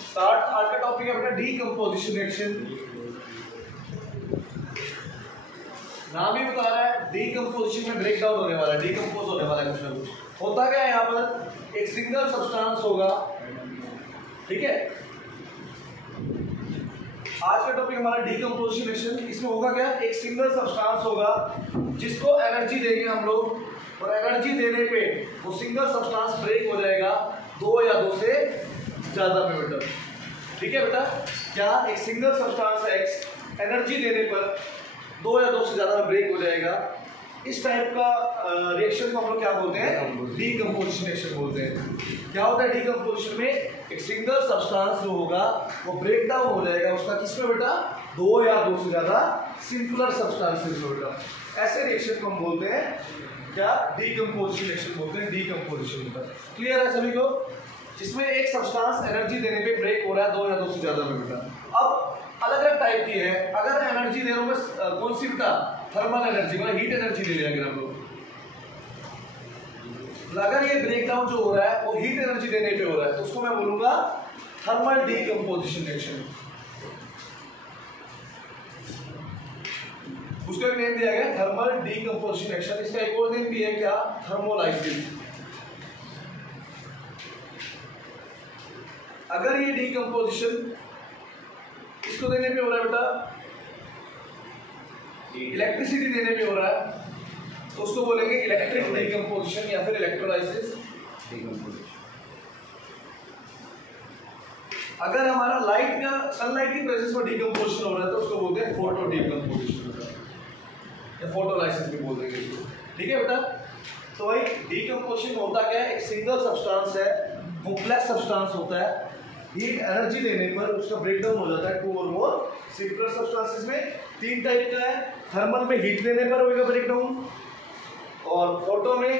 Start. आज का topic है अपना डीकंपोजिशन रिएक्शन। नाम ही बता रहा है डीकंपोजिशन में ब्रेक डाउन होने वाला है, डीकंपोज होने वाला है कुछ ना कुछ। होता क्या है यहाँ पर, एक सिंगल सब्सटेंस होगा, ठीक है। आज का टॉपिक हमारा डीकंपोजिशन रिएक्शन। इसमें होगा क्या, एक सिंगल सब्सटेंस होगा जिसको एनर्जी देंगे हम लोग, और एनर्जी देने पे वो सिंगल सब्सटेंस ब्रेक हो जाएगा 2 या 2 से ज्यादा में बेटा, ठीक है बेटा। क्या एक सिंगल सब्सटेंस एक्स एनर्जी देने पर 2 या 2 से ज्यादा ब्रेक हो जाएगा। इस टाइप का रिएक्शन को हम लोग क्या बोलते हैं, डीकंपोजिशन रिएक्शन बोलते हैं। क्या होता है डीकंपोजिशन में, एक सिंगल सब्सटेंस जो होगा वो ब्रेक डाउन हो जाएगा उसका किसमें बेटा, 2 या 2 से ज्यादा सिंपलर सब्सटेंसेस में बेटा। ऐसे रिएक्शन को हम बोलते हैं क्या, डीकंपोजिशन रिएक्शन बोलते हैं, डीकंपोजिशन। क्लियर है सभी को, जिसमें एक सब्सटेंस एनर्जी देने पे ब्रेक हो रहा है 2 या 2 से ज्यादा में बेटा। अब अलग अलग टाइप की है, अगर एनर्जी दे रहा हूं मैं कौन सी बेटा, थर्मल एनर्जी, मतलब हीट एनर्जी दे रहे हैं हम लोग। अगर ये ब्रेक डाउन जो हो रहा है वो हीट एनर्जी देने पे हो रहा है तो उसको मैं बोलूंगा थर्मल डीकंपोजिशन रिएक्शन। उसको एक नेम दिया गया थर्मल डीकंपोजिशन रिएक्शन। इसका एक और नेम भी है क्या, थर्मोलाइसिस। अगर ये डीकंपोजिशन इसको देने पे हो रहा है बेटा, इलेक्ट्रिसिटी देने पे हो रहा है तो उसको बोलेंगे इलेक्ट्रिक डीकंपोजिशन या फिर इलेक्ट्रोलाइसिस डीकंपोजिशन। अगर हमारा लाइट का, सनलाइट की प्रेजेंस में डीकंपोजिशन हो रहा है तो उसको बोलते हैं फोटो डीकंपोजिशन या फोटोलाइसिस भी बोल देंगे इसको, ठीक है बेटा। तो भाई डीकंपोजिशन होता क्या है, एक सिंगल सब्सटेंस है, कॉम्प्लेक्स सब्सटेंस होता है, हीट एनर्जी देने पर उसका ब्रेकडाउन हो जाता है 2 और मोर सिंपलर सब्सटेंसेस में। 3 टाइप का है, थर्मल में हीट देने पर होगा ब्रेकडाउन, और फोटो में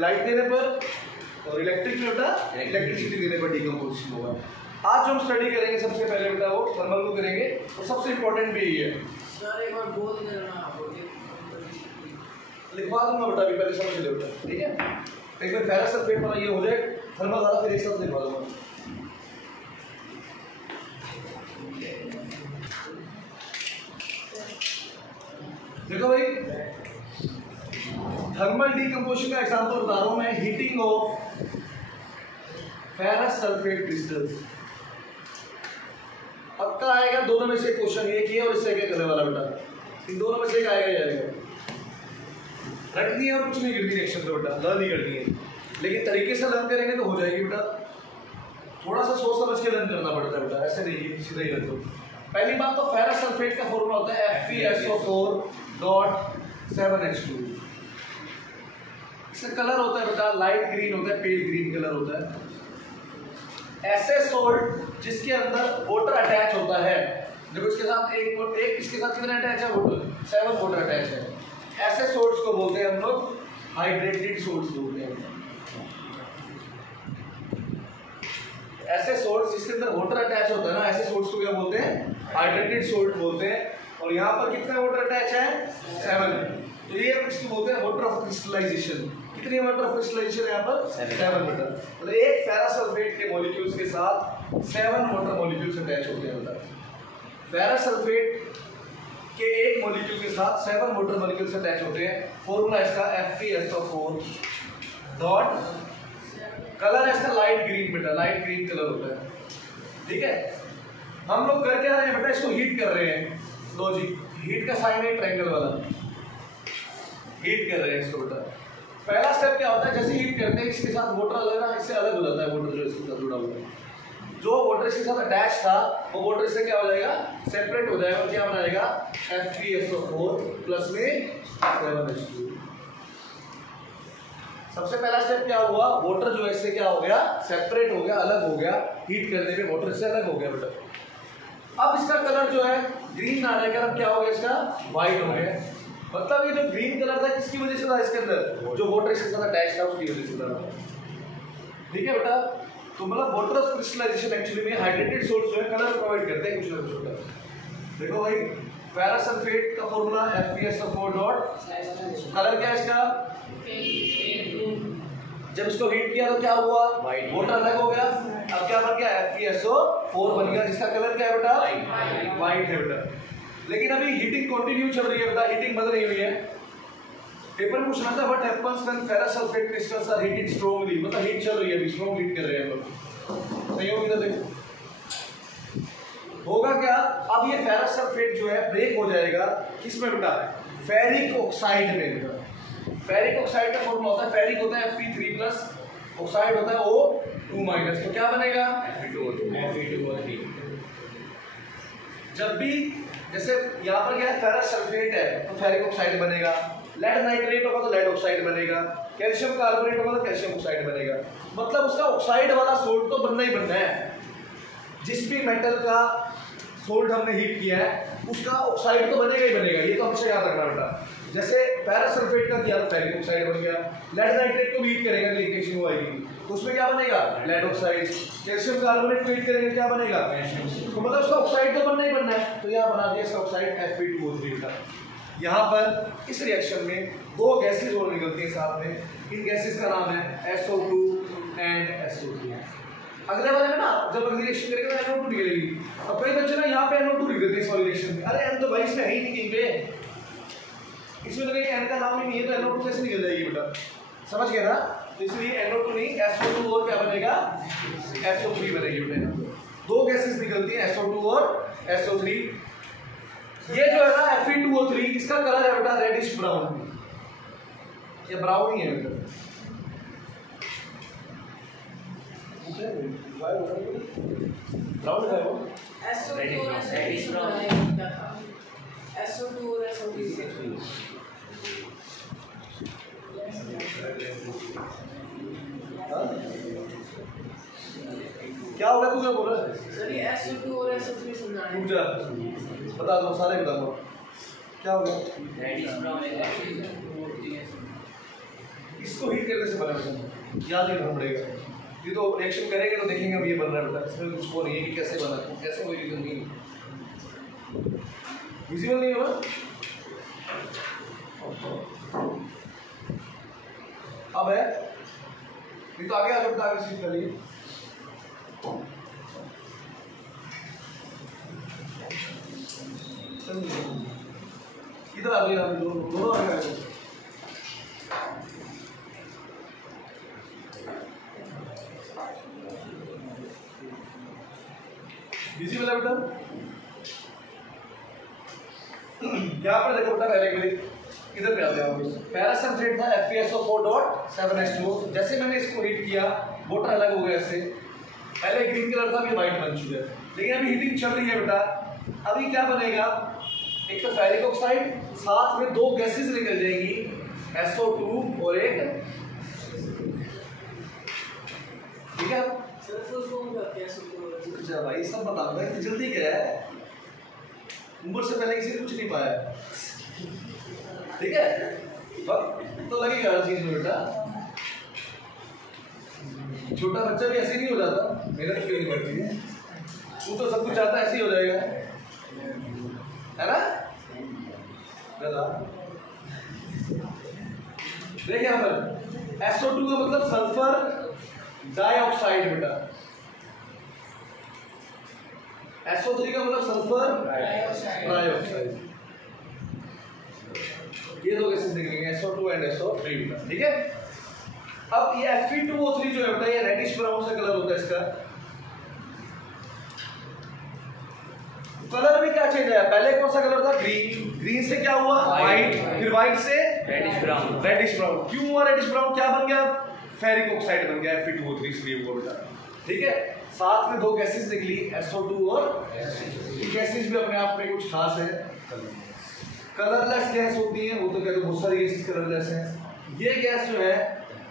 लाइट देने पर, और इलेक्ट्रिक में बेटा इलेक्ट्रिसिटी देने पर डीकंपोजिशन होगा। आज जो हम स्टडी करेंगे सबसे पहले बेटा वो थर्मल को करेंगे, और सबसे इंपॉर्टेंट भी यही है। सर एक बार बोल देना, लिखवा दूंगा बेटा, अभी पहले समझ लो बेटा, ठीक है। एक बार फेरस सल्फेट वाला ये हो जाए थर्मल वाला, फिर एक साथ लिखवा दूंगा। देखो भाई, थर्मल डीकंपोजिशन का एग्जांपल बता रहा हूं मैं, heating of ferrous sulphate crystals. अब का आएगा दोनों में से क्वेश्चन, ये किया और इससे क्या करने वाला बेटा, इन दोनों में से एक आएगा ही आएगा। रटनी है और कुछ नहीं करनी रिएक्शन तो बेटा, लर्न ही करनी है, लेकिन तरीके से लर्न करेंगे तो हो जाएगी बेटा। थोड़ा सा सोच समझ के लर्न करना पड़ता है बेटा, ऐसे नहीं सीधा ही रखो। पहली बात तो फेरस सल्फेट का फॉर्मूला होता है FeSO4.7H2। इसका कलर होता है बेटा लाइट ग्रीन होता है, पेल ग्रीन कलर होता है। ऐसे सोल्ट जिसके अंदर वाटर अटैच होता है, देखो इसके साथ एक इसके साथ कितना अटैच है, वाटर 7 वाटर अटैच है। ऐसे सोल्ट्स को बोलते हैं हम लोग हाइड्रेटेड सोल्ट्स बोलते हैं। ऐसे सोल्ट्स जिसके अंदर वाटर अटैच होता है ना, ऐसे सोल्ट्स को क्या बोलते हैं, हाइड्रेटेड सोल्ट बोलते हैं। और यहाँ पर कितना वाटर अटैच है, 7। तो ये इसको बोलते हैं वाटर ऑफ क्रिस्टलाइजेशन। कितनी वाटर ऑफ क्रिस्टलाइजेशन है यहाँ पर, 7 वाटर। मतलब एक फेरस सल्फेट के मॉलिक्यूल्स के साथ 7 वाटर मॉलिक्यूल्स अटैच होते हैं बेटा। फेरस सल्फेट के एक मॉलिक्यूल के साथ 7 वाटर मॉलिक्यूल्स अटैच होते हैं। फॉर्मूला इसका FeSO4 डॉट, कलर है इसका लाइट ग्रीन बेटा, लाइट ग्रीन कलर होता है, ठीक है। हम लोग कर क्या रहे हैं बेटा, इसको हीट कर रहे हैं। लॉजिक, हीट का साइन है ट्रायंगल वाला, हीट कर रहे हैं इसको बेटा। पहला स्टेप क्या होता है, जैसे हीट करते हैं इसके साथ वाटर अलग ना, इससे अलग हो जाता है वाटर जो इसके साथ जुड़ा हुआ है। जो वाटर इसके साथ अटैच था वो वाटर इससे क्या हो जाएगा, सेपरेट हो जाएगा, और क्या बनाएगा FeSO4 प्लस में 7H2। सबसे पहला स्टेप क्या हुआ, वाटर जो है इससे क्या हो गया, सेपरेट हो गया, अलग हो गया, हीट करने पे वाटर से अलग हो गया बेटा। अब इसका कलर जो है ग्रीन आ रहा है, अब क्या हो गया इसका, व्हाइट हो गया। मतलब ये जो ग्रीन कलर था किसकी वजह से था, इसके अंदर जो वाटर इसके साथ अटैच था उसकी वजह से था, ठीक है बेटा। तो मतलब वाटर ऑफ क्रिस्टलाइजेशन एक्चुअली में हाइड्रेटेड सोल्ट्स जो है कलर प्रोवाइड करते हैं कुछ ना कुछ होता। देखो भाई, फेरस सल्फेट का फॉर्मूला FeSO4 डॉट, कलर क्या है इसका, जब इसको हीट किया तो क्या हुआ, वाटर अलग हो गया। अब क्या बन गया FeSO4 बन गया, जिसका कलर क्या है बेटा? व्हाइट है बेटा। लेकिन अभी हीटिंग कंटिन्यू चल रही है बेटा, हीटिंग बंद नहीं हुई है। पेपर में पूछना था what happens when ferrous sulphate crystals are heated strongly, मतलब हीट चल रही है, अभी स्ट्रांग हीट कर रहे हैं हम लोग। सही होगी तो देखो होगा क्या। अब ये फेरस सल्फेट जो है ब्रेक हो जाएगा किसमें बेटा? फेरिक ऑक्साइड में बेटा। फेरिक ऑक्साइड का फॉर्मूला होता है, फेरिक होता है Fe3 प्लस, ऑक्साइड होता है O2 माइनस, तो क्या बनेगा? Fe2O3। जब भी जैसे यहाँ पर क्या है, फेरस सल्फेट है तो फेरिक ऑक्साइड बनेगा, लेड नाइट्रेट होगा तो लेड ऑक्साइड बनेगा, कैल्शियम कार्बोनेट होगा तो कैल्शियम ऑक्साइड बनेगा। मतलब उसका ऑक्साइड वाला सोल्ट तो बनना ही बनना है। जिस भी मेटल का सोल्ट हमने हीट किया है उसका ऑक्साइड तो बनेगा ही बनेगा, ये तो हमेशा याद रखना बेटा। जैसे फेरस सल्फेट का किया तो फेरिक ऑक्साइड बन गया, लेड नाइट्रेट को हीट करेंगे लिकेशन होगी तो उसमें क्या बनेगा? Lead oxide. कैल्शियम कार्बोनेट को हीट करेंगे क्या बनेगा? तो मतलब उसका ऑक्साइड तो बनना ही बनना है, तो यहाँ बना दिया इसका ऑक्साइड Fe2O3 बेटा। यहाँ पर इस रिएक्शन में दो गैसेस और निकलती हैं साथ में, इन गैसेस का नाम है SO2 एंड SO3। अगले वाले में ना जब अगली रिएक्शन करेंगे तो NO2 निकलेगी। अब कई बच्चे ना यहाँ पे NO2 लिख देते हैं इस वाली रिएक्शन में, अरे N तो भाई इसमें है ही नहीं कहीं पे, इसमें तो कहीं N का नाम ही नहीं है, तो NO2 कैसे निकल जाएगी बेटा? समझ गए ना? तो इसलिए NO2 नहीं SO2 और क्या बनेगा? SO3 बनेगी बेटा। दो गैसेस निकलती हैं SO2 और SO3। ये जो है ना Fe2O3, इसका कलर है बेटा रेडिश ब्राउन, ये ब्राउन ही है बेटा। ब्राउन है वो SO2 और SO3 क्या होगा? तू क्या बोल रहा है? सर ये SO2 और SO3 समझाने रुक जा, बता दो सारे बता दो क्या होगा। रेडिश ब्राउन है, इसको हीट करने से बना बेटा, याद ही रखना पड़ेगा। ये तो रिएक्शन करेंगे तो देखेंगे अब ये बन रहा है बेटा, इसमें कुछ वो नहीं है कि कैसे बना, कैसे कोई रीजन नहीं, विजिबल नहीं होगा। अब है ये तो आगे आगे आगे सीख कर लिए। इधर आ गए दोनों आ गए। विजिबल है बेटा? यहाँ पर देखो बेटा, पहले इधर पे आते हैं। फेरस सल्फेट था FeSO4.7H2O। जैसे मैंने इसको हीट किया वाटर अलग हो गया इससे, पहले ग्रीन कलर था अभी व्हाइट बन चुका है, लेकिन अभी हीटिंग चल रही है बेटा। अभी क्या बनेगा? एक तो फेरिक ऑक्साइड, साथ में दो गैसेस निकल जाएंगी SO2 और एक, ठीक है सर फुल फॉर्म का क्या SO2 अच्छा भाई सब बताऊंगा, इतनी जल्दी क्या है, उम्र से पहले किसी ने कुछ नहीं पाया, ठीक है? वक्त तो लगेगा हर चीज में बेटा, छोटा बच्चा भी ऐसे नहीं हो जाता, मेहनत क्यों नहीं करती है, तू तो सब कुछ चाहता है ऐसे ही हो जाएगा, है ना? देखिए यहाँ पर SO2 का मतलब सल्फर डाइऑक्साइड बेटा, SO3 का मतलब सल्फर ट्राइऑक्साइड। ये दो गैसेस निकलेंगे SO2 एंड SO3 बेटा, ठीक है? अब ये Fe2O3 जो है बेटा, ये रेडिश ब्राउन से कलर होता है इसका। कलर भी क्या चेंज है? पहले कौन सा कलर था? ग्रीन, ग्रीन से क्या हुआ? व्हाइट, फिर व्हाइट से रेडिश ब्राउन। रेडिश ब्राउन क्यों हुआ? रेडिश ब्राउन क्या बन गया? फेरिक ऑक्साइड बन गया Fe2O3, इसलिए हुआ बेटा, ठीक है? साथ में दो गैसेस निकली SO2 और गैसेस भी अपने आप में कुछ खास है। कलरलेस गैस होती है, वो तो कहते हैं बहुत सारी गैसेस कलरलेस हैं। ये गैस जो है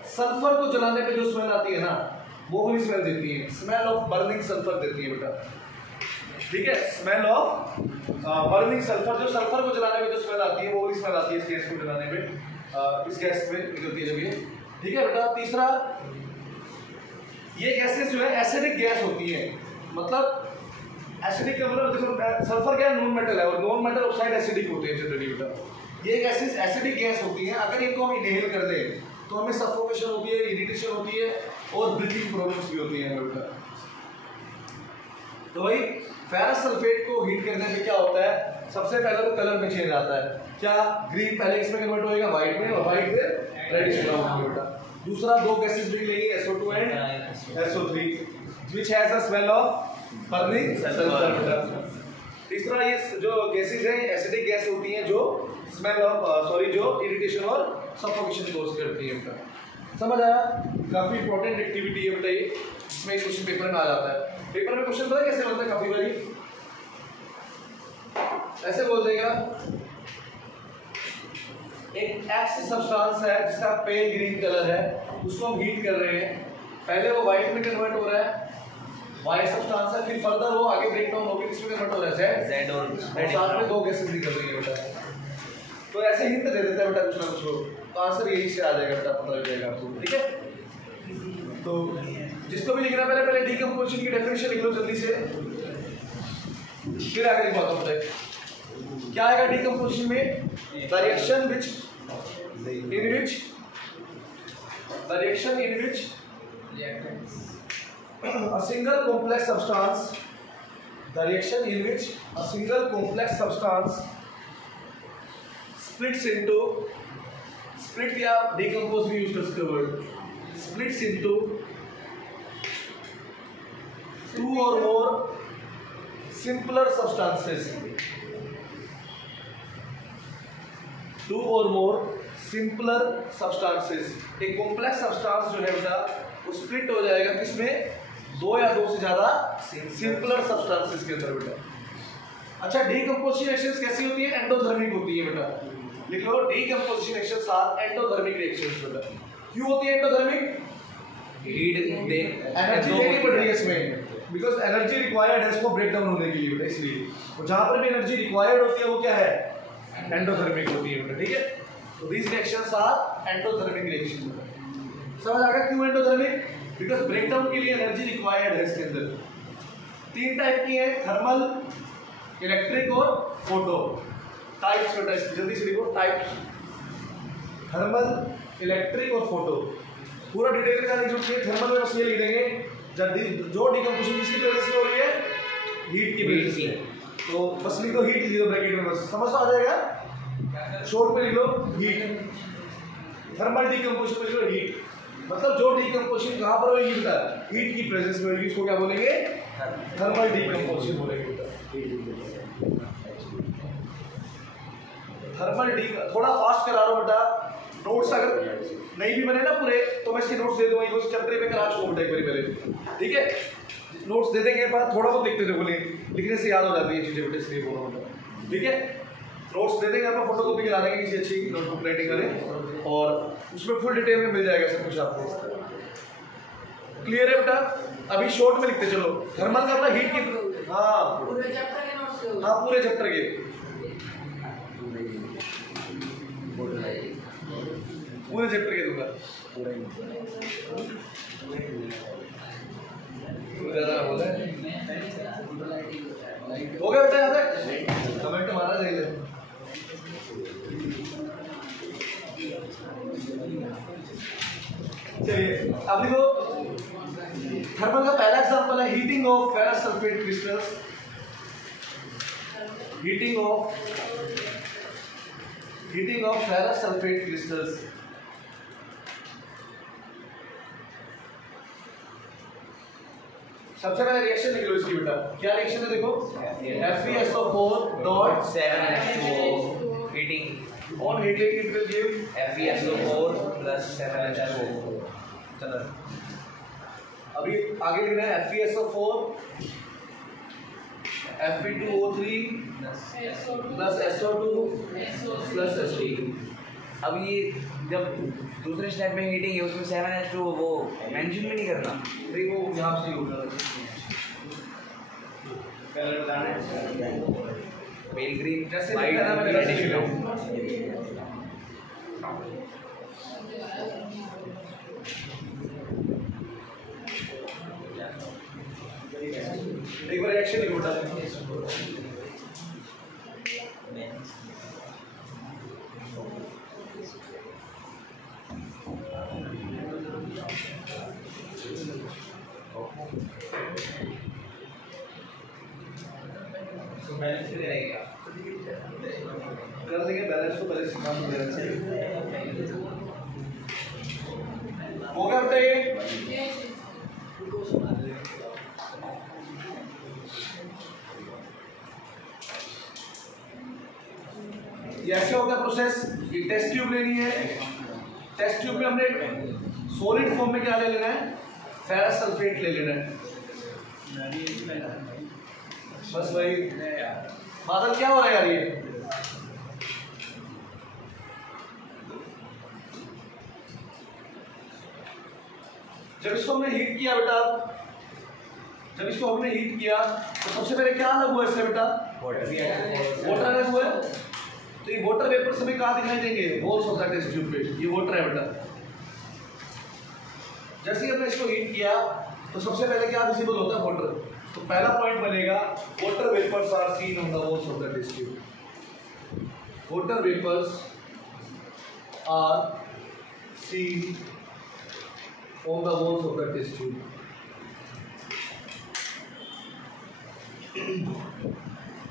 सल्फर को जलाने पे जो स्मेल आती है ना, वो वाली स्मेल देती है, स्मेल ऑफ बर्निंग सल्फर देती है बेटा, ठीक है? स्मेल ऑफ बर्निंग सल्फर, जो सल्फर को जलाने पे जो स्मेल आती है वो वाली स्मेल आती है इस गैस को जलाने पे, इस गैस में निकलती है जब ये, ठीक है बेटा? तीसरा, ये गैसेस जो है एसिडिक गैस होती है, मतलब एसिडिक का मतलब देखो सल्फर क्या है? नॉन मेटल है, और नॉन मेटल ऑक्साइड एसिडिक होते हैं जनरली बेटा। ये गैसेस एसिडिक गैस होती हैं, अगर इनको हम इनहेल कर दें तो हमें सफोकेशन होती है, इरिटेशन होती है और ब्रीथिंग प्रॉब्लम्स भी होती हैं बेटा, तो भाई फेरस सल्फेट को हीट करने से क्या होता है, सबसे पहले तो कलर में चेंज आता है। क्या ग्रीन पहले इसमें कन्वर्ट होएगा व्हाइट में, और व्हाइट से रेडिश ब्राउन में बेटा। दूसरा दो गैसेस निकलेंगे SO2 and SO3 which has a smell of burning sulphur बेटा। तीसरा ये जो गैसेस हैं एसिडिक गैस होती हैं जो स्मेल ऑफ जो इरिटेशन और सफोकेशन कॉज करती है बेटा। समझ आया? काफी इंपॉर्टेंट एक्टिविटी है बेटा ये, इसमें क्वेश्चन पेपर में आ जाता है। पेपर में क्वेश्चन पता कैसे बनता है, काफी बारी ऐसे बोल देगा एक एक्स सब्सटेंस है जिसका पेल ग्रीन कलर है, उसको हम हीट कर रहे हैं, पहले वो व्हाइट में कन्वर्ट हो रहा है, वाई सब्सटेंस है, फिर फर्दर वो आगे ब्रेक डाउन होकर इसमें कन्वर्ट हो रहा है Z और साथ में दो गैसेस निकल रही है बेटा। तो ऐसे हिंट दे देता है बेटा कुछ ना कुछ, तो आंसर यही से आ जाएगा बेटा, पता लग जाएगा आपको। ठीक है, तो जिसको भी लिखना पहले डीकंपोजिशन की डेफिनेशन लिख लो जल्दी से, फिर आगे लिखवाता हूं। क्या आएगा डीकंपोजिशन में? The reaction in which a single complex substance splits या decompose भी यूज कर सकते हो word, splits into two or more simpler substances एक कॉम्प्लेक्स सब्सटेंस जो है बेटा वो स्प्लिट हो जाएगा किसमें? दो या दो से ज्यादा सिंपलर सब्सटेंसेस के अंदर बेटा। अच्छा, डीकंपोजिशन रिएक्शंस कैसी होती है? एंडोथर्मिक होती है बेटा, लिख लो decomposition reactions are endothermic reactions बेटा। क्यों होती है एंडोथर्मिक? एनर्जी देनी पड़ रही है इसमें, बिकॉज एनर्जी रिक्वायर्ड है इसको ब्रेक डाउन होने के लिए बेटा, इसलिए और जहां पर भी एनर्जी रिक्वायर्ड होती है वो क्या है? एंडोथर्मिक होती है बेटा। ठीक है, तो these reactions are endothermic reactions। समझ आ गया क्यों एंडोथर्मिक? बिकॉज ब्रेकडाउन के लिए एनर्जी रिक्वायर्ड है इसके अंदर। तीन टाइप की है, थर्मल, इलेक्ट्रिक और फोटो। टाइप्स बेटा जल्दी से लिखो, टाइप्स थर्मल, इलेक्ट्रिक और फोटो। पूरा डिटेल के साथ लिख दीजिए। थर्मल में बस ये लिख देंगे जो डिकंपोजिशन किसकी प्रेजेंस में हो रही है? हीट की प्रेजेंस में, तो बस लिख दो हीट, लिख दो ब्रैकेट में, बस समझ आ जाएगा। शॉर्ट में लिख लो हीट, थर्मल डिकंपोजिशन में लिख लो हीट, मतलब जो डिकंपोजिशन कहां पर होगी बेटा? हीट की प्रेजेंस में होगी, इसको क्या बोलेंगे? थर्मल डिकंपोजिशन बोलेंगे बेटा। थर्मल डी थोड़ा फास्ट करा रहा हूं बेटा, नोट्स अगर नहीं भी बने ना पूरे तो मैं इसके नोट्स दे दूंगा, वो चैप्टर पे करा चुका बेटा एक बार पहले। ठीक है, नोट्स दे देंगे, पर थोड़ा बहुत लिखते देखो, लिखने से याद हो जाती है चीजें बेटा, इसलिए बोल रहा हूं। ठीक है, नोट्स दे देंगे, आपको फोटो कॉपी करा देंगे किसी अच्छी नोटबुक राइटिंग वाले, और उसमें फुल डिटेल में मिल जाएगा सब कुछ आपको। क्लियर है बेटा? अभी शॉर्ट में लिखते चलो। थर्मल का अपना हीट की, हाँ पूरे चैप्टर के नोट्स दो। हाँ पूरे चैप्टर के, पूरे चैप्टर के दूंगा। बोला हो गया बेटा, याद है? कमेंट मारा जाएगा। चलिए अब देखो, थर्मल का पहला एग्जांपल है heating of ferrous sulphate crystals. Heating of ferrous sulphate crystals. सबसे पहले रिएक्शन लिख लो इसकी बेटा, क्या रिएक्शन है देखो, FeSO4.7H2O heating on heating it will give FeSO4 plus 7H2O। चलो अभी आगे लिखना है FeSO4 Fe2O3 plus SO2 plus H2। अब ये जब दूसरे स्टेप में हीटिंग है उसमें 7H2 वो मेंशन भी नहीं करना, देखो यहाँ से होगा पेल ग्रीन जैसे वाइट रेडिश ब्राउन। एक बार रिएक्शन लिखो बेटा। बैलेंस भी रहेगा कर देंगे बैलेंस को पहले सिखा दो बैलेंस हो गया बेटा ये ऐसे होगा प्रोसेस। ये टेस्ट ट्यूब लेनी है। टेस्ट ट्यूब में हमने सॉलिड फॉर्म में क्या ले लेना है, फेरस सल्फेट ले लेना है। बस भाई बादल क्या हो रहा है यार ये, जब इसको हमने हीट किया बेटा, जब इसको हमने हीट किया तो सबसे पहले क्या अलग हुआ इससे बेटा, वाटर अलग हुआ है। तो ये वाटर वेपर से कहाँ दिखाई देंगे, holes of the test tube पे। ये वाटर है बेटा। जैसे ही हमने इसको हीट किया तो सबसे पहले क्या विजिबल होता है, वाटर। तो पहला पॉइंट बनेगा water vapours are seen on the walls of the test tube. Water vapours are seen on the walls of the test tube.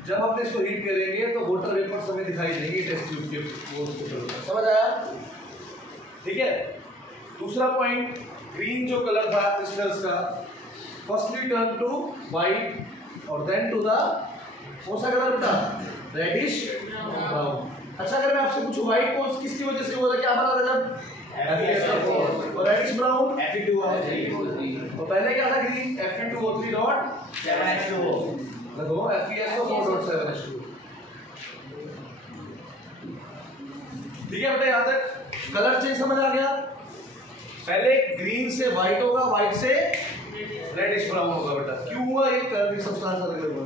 जब हमने इसको हीट करेंगे तो वाटर वेपर्स हमें दिखाई देंगे टेस्ट ट्यूब के वॉल्स के ऊपर। समझ आया? ठीक है। दूसरा पॉइंट, ग्रीन जो कलर था क्रिस्टल्स का, फर्स्टली टर्न टू वाइट और देन टू द कौन सा कलर बेटा, रेडिश ब्राउन। अच्छा अगर मैं आपसे पूछूं व्हाइट कौन किसकी वजह से हुआ था, क्या बना था जब Fe2O3 और रेडिश ब्राउन Fe2O3। तो पहले क्या था ग्रीन Fe2O3.7H2O, लगो FeSO4.7H2। ठीक है बेटा, यहां तक कलर चेंज समझ आ गया। पहले ग्रीन से व्हाइट होगा, व्हाइट से रेडिश ब्राउन होगा बेटा। क्यों हुआ ये, कलर सब्सटेंस अलग अलग हुआ।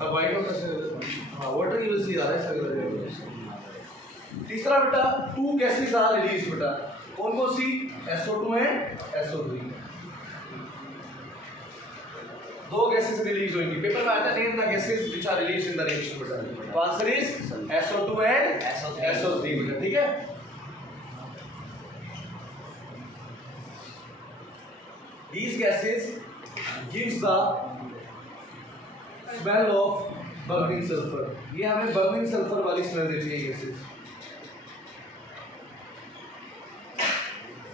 अब व्हाइट होगा हाँ वाटर की वजह से आ रहा है इसका कलर। तीसरा बेटा, टू गैसेस आर रिलीज बेटा। कौन कौन सी, SO2 एंड SO3। दो गैसेस रिलीज होंगी। पेपर में आता है name the gases which are released in the reaction बेटा। तो answer is SO2 and SO3 बेटा। ठीक है। These gases gives the smell of burning sulfur। ये हमें burning sulfur वाली स्मेल देती है gases.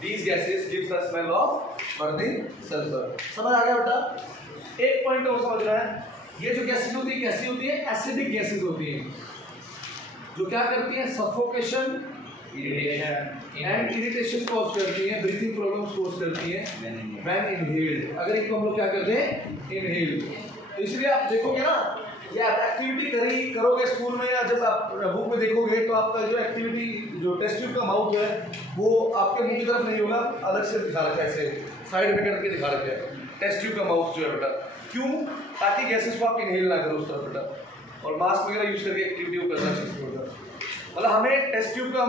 These gases gives the smell of burning sulfur। समझ आ गया बेटा? एक पॉइंट और समझना है, ये जो गैसेस होती है कैसी होती है, एसिडिक गैसेस होती हैं, जो क्या करती हैं, सफोकेशन, इरिटेशन कॉज करती हैं, ब्रीथिंग प्रॉब्लम्स कॉज करती हैं व्हेन इनहेल्ड। अगर इनको हम लोग क्या करते हैं, इनहेल। तो इसलिए आप देखोगे ना, ये आप एक्टिविटी करोगे स्कूल में या जब आप बुक में देखोगे तो आपका जो एक्टिविटी जो टेस्ट ट्यूब का माउथ है वो आपके मुंह की तरफ नहीं होगा, अलग से दिखा रखा है, ऐसे साइड में करके दिखा रखा है टेस्ट ट्यूब का माउथ जो है बेटा। क्यों, ताकि गैसेस को आप इनहेल ना करो उस तरफ बेटा, और मास्क वगैरह यूज करके एक्टिविटी को करना चाहिए बेटा। मतलब हमें टेस्ट ट्यूब का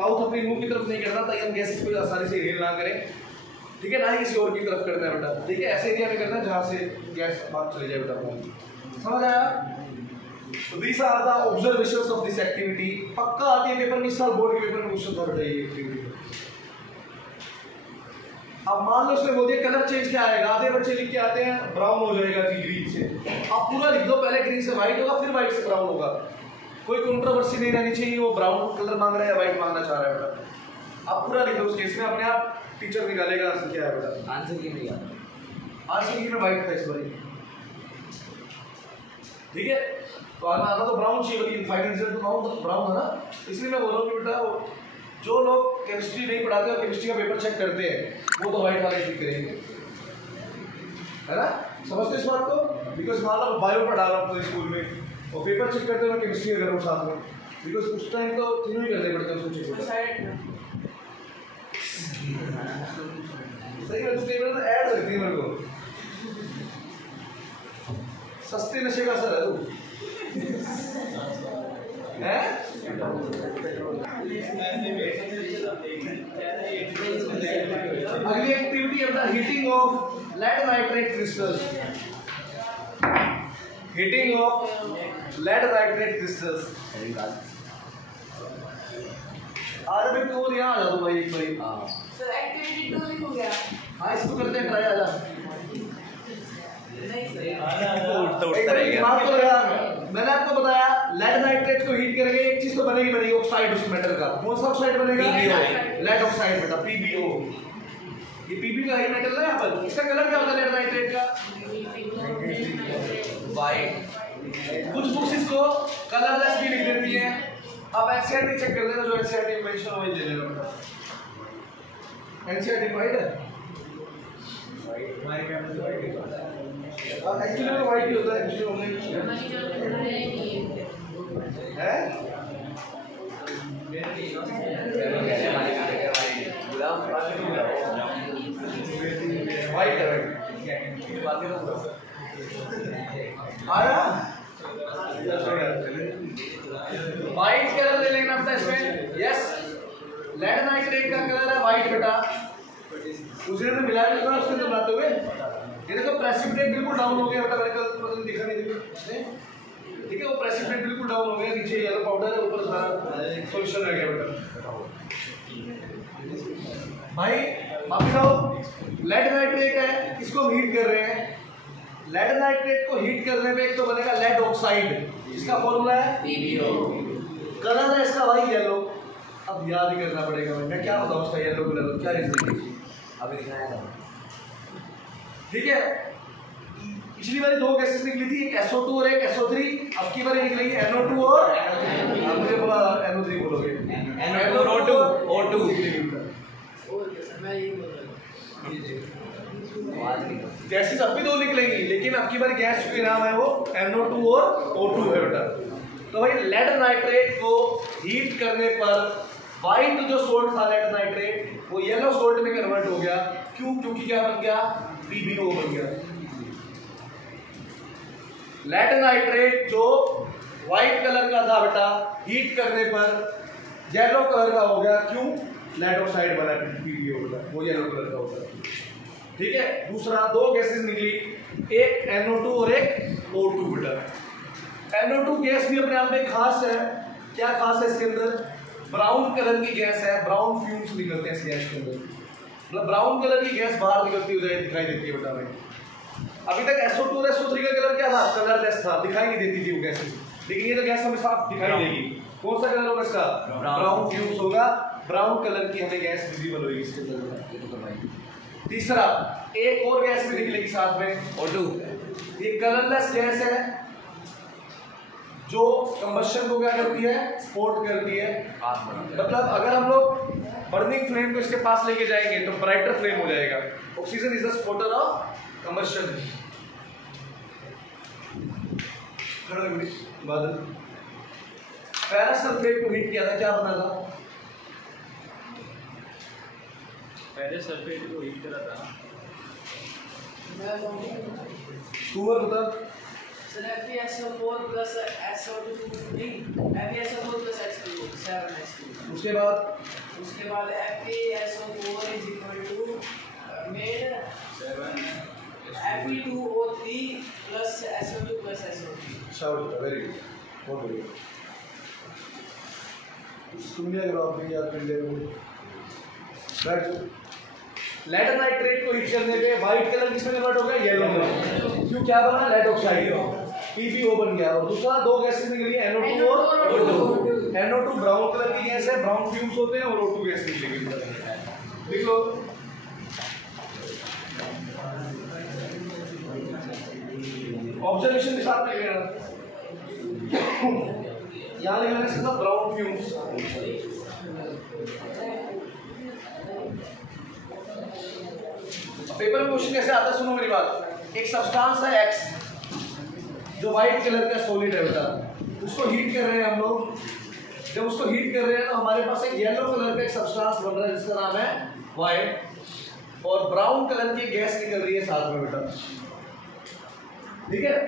माउथ अपने मुंह की तरफ नहीं करना ताकि हम गैसेस को आसानी से इनहेल ना करें। ठीक है, ना ही किसी और की तरफ करना है बेटा। ठीक है, ऐसे एरिया में करना है जहाँ से गैस बाहर चले जाए बेटा। समझ आया? तो these are the observations of this activity। पक्का आती है पेपर में, इस साल बोर्ड के पेपर में क्वेश्चन था बेटा ये एक्टिविटी। अब मान लो उसने बोल दिया कलर चेंज क्या आएगा, आधे बच्चे लिख के आते हैं ब्राउन हो जाएगा जी ग्रीन से। आप पूरा लिख दो, पहले ग्रीन से व्हाइट होगा फिर व्हाइट से ब्राउन होगा। कोई कंट्रोवर्सी नहीं रहनी चाहिए, वो ब्राउन कलर मांग रहा है या व्हाइट मांगना चाह रहा है बेटा। आप पूरा लिख दो उस केस में, अपने आप टीचर निकालेगा आंसर क्या है बेटा। आंसर की नहीं आता, आंसर की में व्हाइट था इस बार। ठीक है, तो आना तो ब्राउन चाहिए, लेकिन फाइनल रिजल्ट तो ब्राउन था ना। इसलिए मैं बोल रहा हूँ कि बेटा जो लोग केमिस्ट्री नहीं पढ़ाते और केमिस्ट्री का पेपर चेक करते हैं वो तो व्हाइट वाले ही करेंगे, है ना। समझते इस बात को? बिकॉज मान लो बायो पढ़ा रहा हूँ स्कूल में और पेपर चेक करते हुए केमिस्ट्री कर रहा हूँ साथ में, बिकॉज उस टाइम तो तीनों ही करने पड़ते हैं उसको चेक। सही है, तो ऐड करती है मेरे को, सस्ते नशे का असर है तू है। अगली एक्टिविटी है heating of lead nitrate crystals. Heating of lead nitrate crystals. आज भी तू यहाँ आ जा, तू भाई एक बारी। सर एक्टिविटी 2 हो गया। हाँ इसको करते हैं ट्राई, आ जा। दिमाग तो लगा। मैंने आपको बताया लेड नाइट्रेट को हीट करेंगे एक चीज तो बनेगी ऑक्साइड उस मेटल का। कौन सा ऑक्साइड बनेगा? लेड ऑक्साइड बेटा, PbO। ये Pb का ही मेटल है यहाँ पर। इसका कलर क्या होता है लेड नाइट्रेट का? वाइट। कुछ बुक्स इसको कलरलेस भी लिख देती हैं। अब एनसीईआरटी चेक कर लेना, जो एनसीईआरटी में मेंशन हो ले लेना बेटा। एनसीईआरटी वाइट है, एक्चुअली में वाइट ही होता है। एक्चुअली है वाइट है आया वाइट कलर ले लेना बेटा इसमें। यस, लेड नाइट्रेट का कलर है वाइट बेटा। उसने तो मिलाया नहीं था उसके अंदर बनाते हुए। ये देखो प्रेसिपिटेट बिल्कुल डाउन हो गया बेटा। मेरे को दिखा नहीं दिखा, ठीक है। वो प्रेसिपिटेट बिल्कुल डाउन हो गया। नीचे येलो पाउडर है, ऊपर सारा सॉल्यूशन रह गया बेटा। भाई वापस आओ। लेड नाइट्रेट है, इसको हम हीट कर रहे हैं। लेड नाइट्रेट को हीट करने पे एक तो बनेगा लेड ऑक्साइड, इसका फॉर्मूला है PbO। कलर है इसका भाई येलो। अब याद ही करना पड़ेगा भाई, मैं क्या बताऊं उसका येलो कलर क्या रीजन है अभी दिखाया था, ठीक है। पिछली बार दो गैसेस निकली थी, एक SO2 और एक SO3। अब की बार निकलेगी NO2 और मुझे बोला NO3 बोलोगे, NO2 O2। गैसेस अब भी दो निकलेंगी, लेकिन अब की बार गैस के नाम है वो NO2 और O2 है बेटा। तो भाई लेड नाइट्रेट को हीट करने पर व्हाइट जो सोल्ट था लेड नाइट्रेट, वो येलो सोल्ट में कन्वर्ट हो गया। क्यों? क्योंकि क्या बन गया? PbO बन गया। लेड नाइट्रेट जो व्हाइट कलर का था बेटा, हीट करने पर येलो कलर का हो गया। क्यों? लेड ऑक्साइड बना PbO का, वो येलो कलर का होता है, ठीक है। दूसरा, दो गैसेस निकली, एक NO2 और एक O2 बेटा। NO2 गैस भी अपने आप में खास है। क्या खास है इसके अंदर? ब्राउन कलर की गैस है, ब्राउन फ्यूम्स निकलते हैं इस गैस के अंदर। मतलब ब्राउन कलर की गैस बाहर निकलती हुई दिखाई देती है बेटा हमें। अभी तक SO2 और SO3 का कलर क्या था? कलरलेस था, दिखाई नहीं देती थी वो गैसेस। लेकिन ये तो गैस हमें साफ दिखाई देगी। कौन सा कलर होगा इसका? ब्राउन फ्यूम्स होगा। ब्राउन कलर की हमें गैस विजिबल होगी इसके अंदर। तीसरा, एक और गैस भी निकलेगी साथ में, O2। ये कलरलेस गैस है जो कंबशन को क्या करती है? सपोर्ट करती है। मतलब अगर हम लोग बर्निंग फ्लेम को इसके पास लेके जाएंगे तो ब्राइटर फ्लेम हो जाएगा। Oxygen is the supporter of combustion. बादल फेरस सल्फेट को हीट किया था, क्या बना था? फेरस सल्फेट को हीट करा था। तू बता। Sir FeSO4 plus SO2 FeSO4 plus H2 7H2। उसके बाद FeSO4 is equal to made 7 Fe2O3 plus SO2 plus SO3। शाबाश, वेरी गुड, बहुत बढ़िया। सुनिए अगर आप भी याद कर ले। लेड नाइट्रेट को हीट करने पे व्हाइट कलर किसमें कन्वर्ट हो गया? येलो में। क्यों? क्या बना? लेड ऑक्साइड, PbO बन गया। और दूसरा, दो गैसेस निकली NO2 और O2। NO2 ब्राउन कलर की गैस है, ब्राउन फ्यूम्स होते हैं, और O2 गैस निकलेगी। लिख लो। ऑब्जर्वेशन के साथ में लेना, यहाँ लिखना है इसका ब्राउन फ्यूम्स। पेपर में क्वेश्चन कैसे आता है, सुनो मेरी बात। एक सब्सटेंस है X जो व्हाइट कलर का सॉलिड है बेटा, उसको हीट कर रहे हैं हम लोग। जब उसको हीट कर रहे हैं तो हमारे पास एक येलो कलर का एक सब्सटेंस बन रहा है जिसका नाम है व्हाइट, और ब्राउन कलर की गैस निकल रही है साथ में बेटा, ठीक है।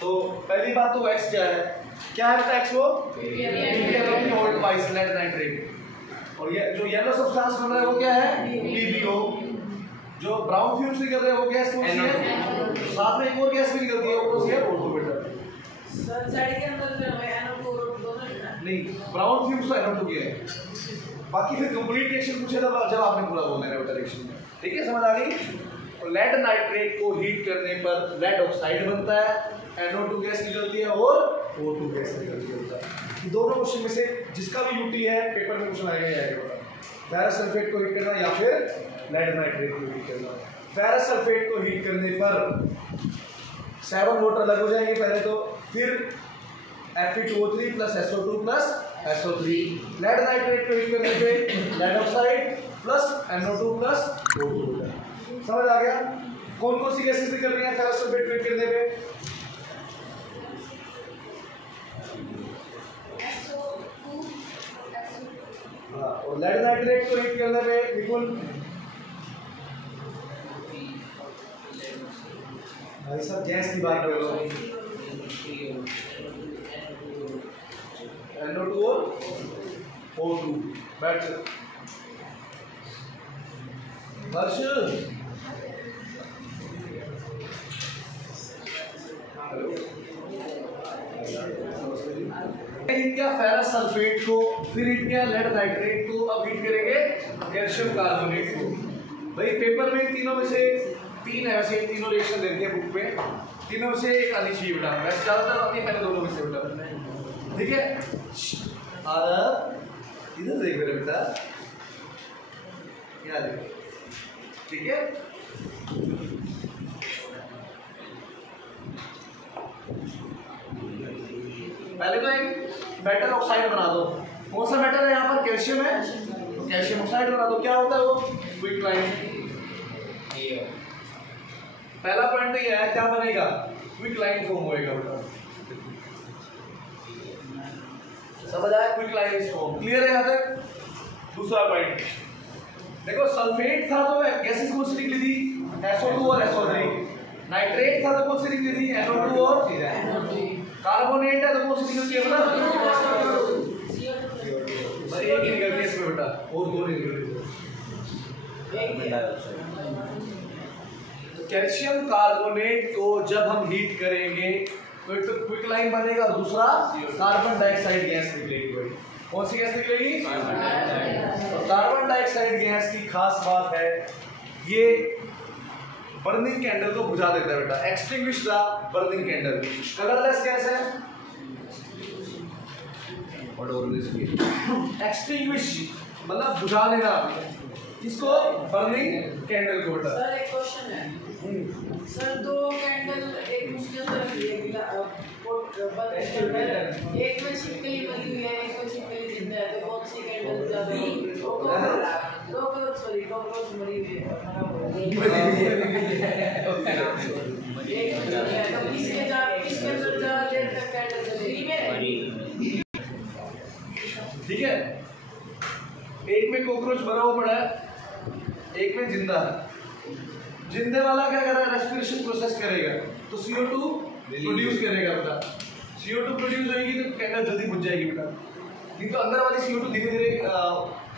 तो पहली बात तो X क्या है? क्या है बेटा X? वो लेड नाइट्रेट। और ये जो येलो सब्सटेंस बन रहा है वो क्या है? PbO। जो ब्राउन फ्यूम्स निकल रहे हैं वो गैस कौन सी है? साथ में एक और गैस भी निकलती है, वो कौन सी है? O2 बेटा। सर साइड के अंदर जो है NO2 और O2 दोनों है ना? नहीं, ब्राउन फ्यूम्स तो NO2 के है। बाकी फिर कंप्लीट रिएक्शन पूछे था जब आपने पूरा बोलना है बेटा रिएक्शन में, ठीक है, समझ आ गई? और लेड नाइट्रेट को हीट करने पर लेड ऑक्साइड बनता है, NO2 गैस निकलती है और O2 गैस निकलती है। दोनों क्वेश्चन में से जिसका भी यूटी है पेपर में क्वेश्चन आएगा। फेरस सल्फेट को हीट करना या फिर लेड नाइट्रेट को हीट करना। फेरस सल्फेट को हीट करने पर 7 वाटर अलग हो जाएंगे पहले तो, फिर Fe2O3 plus SO2 plus SO3। Lead nitrate को हीट करने पे lead oxide plus NO2 plus O2। समझ आ गया? कौन कौन सी गैसेस निकल रही हैं फेरस सल्फेट को हीट करने पे? और लेड नाइट्रेट को हीट करने पे बिल्कुल भाई साहब गैस की बात कर रहा हूँ। NO2 और O2 बैठ चल हर्ष हीट किया फेरस सल्फेट को, फिर हीट किया लेड नाइट्रेट को, अब हीट करेंगे कैल्शियम कार्बोनेट को। भाई पेपर में तीनों में से 3 है, वैसे तीनों रिएक्शन देते हैं बुक पे, तीनों में से एक आनी चाहिए बेटा। वैसे ज्यादातर आती है पहले दोनों में से बेटा, ठीक है? और इधर देख मेरे बेटा, यहाँ देख, ठीक है? पहले तो एक मेटल ऑक्साइड बना दो। कौन सा मेटल है यहाँ पर? कैल्शियम है, तो कैल्शियम ऑक्साइड बना दो। क्या होता है वो? क्विकलाइन। पहला पॉइंट तो ये है, क्या बनेगा? क्विकलाइन फॉर्म होएगा बेटा। समझ आया? क्विकलाइन इज फॉर्म। क्लियर है यहाँ तक? दूसरा पॉइंट देखो, सल्फेट था तो गैसेस कौन सी निकली थी? SO2 और SO3। नाइट्रेट था तो कौन सी निकली थी? NO2 और कार्बोनेट है तो कौन सी निकलती है बेटा? बस एक ही निकलती है इसमें बेटा, और दो नहीं निकलती। कैल्शियम कार्बोनेट को जब हम हीट करेंगे तो एक तो क्विकलाइन बनेगा और दूसरा कार्बन डाइऑक्साइड गैस निकलेगी। भाई कौन सी गैस निकलेगी? तो कार्बन डाइऑक्साइड गैस की खास बात है, ये बर्निंग कैंडल को बुझा देता है बेटा। Extinguish the burning candle. Colourless gas है, एक्सटिंग्विश मतलब बुझा देना किसको? बर्निंग कैंडल को बेटा। सर एक क्वेश्चन है सर, दो कैंडल एक उसके अंदर एक में छिपकली बनी हुई है, एक में छिपकली जिंदा है, तो कौन सी कैंडल ज्यादा? दो सॉरी कॉकरोच मरी हुई है, किसके अंदर ज्यादा देर तक कैंडल जलेगी? ठीक है, एक में कॉकरोच मरा हुआ पड़ा है, एक में जिंदा है। जिंदे वाला क्या कर रहा है? रेस्पिरेशन प्रोसेस करेगा तो CO2 प्रोड्यूस करेगा बेटा। CO2 प्रोड्यूस होगी तो कैंडल जल्दी बुझ जाएगी बेटा। नहीं तो अंदर वाली CO2 धीरे धीरे,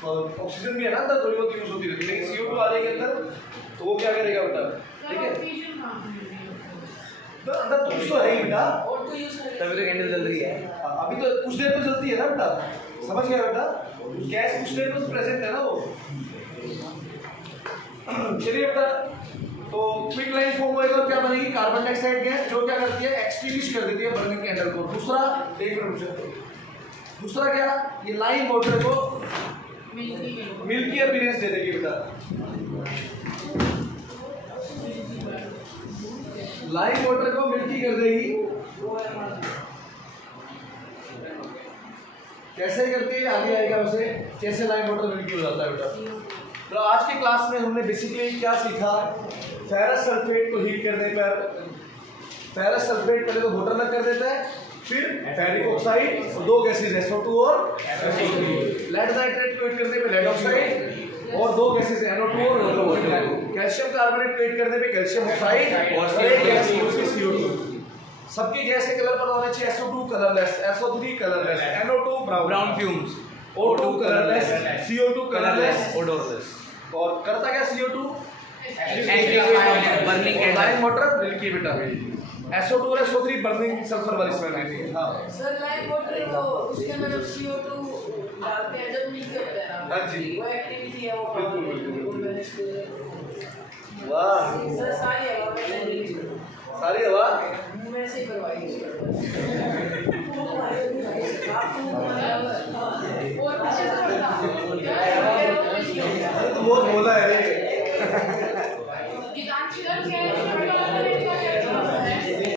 ऑक्सीजन भी है ना अंदर, थोड़ी बहुत यूज होती रहती है, लेकिन CO2 आ जाएगी अंदर तो वो क्या करेगा बेटा? ठीक है, तो अंदर तो कुछ तो है ही बेटा, तभी तो कैंडल जल रही है। अभी तो कुछ देर तो जलती है ना बेटा। समझ गया बेटा? गैस कुछ देर तो प्रेजेंट है ना वो। चलिए बेटा, तो क्विकलाइन फॉर्म होएगा और क्या बनेगी? कार्बन डाइऑक्साइड गैस, जो क्या करती है? एक्सटिंग्विश कर देती है बर्निंग कैंडल को। दूसरा एक मिनट, दूसरा क्या? ये लाइम वाटर को मिल्की अपीयरेंस दे देगी बेटा। लाइम वाटर को मिल्की कर देगी। कैसे करती है आगे आएगा वैसे, कैसे लाइम वाटर मिल्की हो जाता है बेटा। तो आज की क्लास में हमने बेसिकली क्या सीखा? फेरस सल्फेट को हीट करने पर फेरस सल्फेट पहले तो वाटर अलग कर देता है, फिर फेरिक ऑक्साइड और दो गैसेस SO2 और SO3। लेड नाइट्रेट को हीट करने पे लेड ऑक्साइड और दो गैसेस NO2 और O2। कैल्शियम कार्बोनेट को हीट करने पे कैल्शियम ऑक्साइड और एक गैस CO2। सबकी गैस के कलर पर होना चाहिए SO2 colourless, SO3 colourless, NO2 brown fumes, O2 colourless, CO2 colourless, odourless. और करता क्या CO2? Burning candle. Lime water milky बेटा। SO2 और SO3 बर्निंग सल्फर वाली स्मेल आती है। हां सर लाइम वाटर तो उसके अंदर जब CO2 डालते हैं जब नीचे होता है ना, हां जी, वो एक्टिविटी है वो बिल्कुल बिल्कुल। वाह मैं से करवाई है। वो वाले भी भाई आप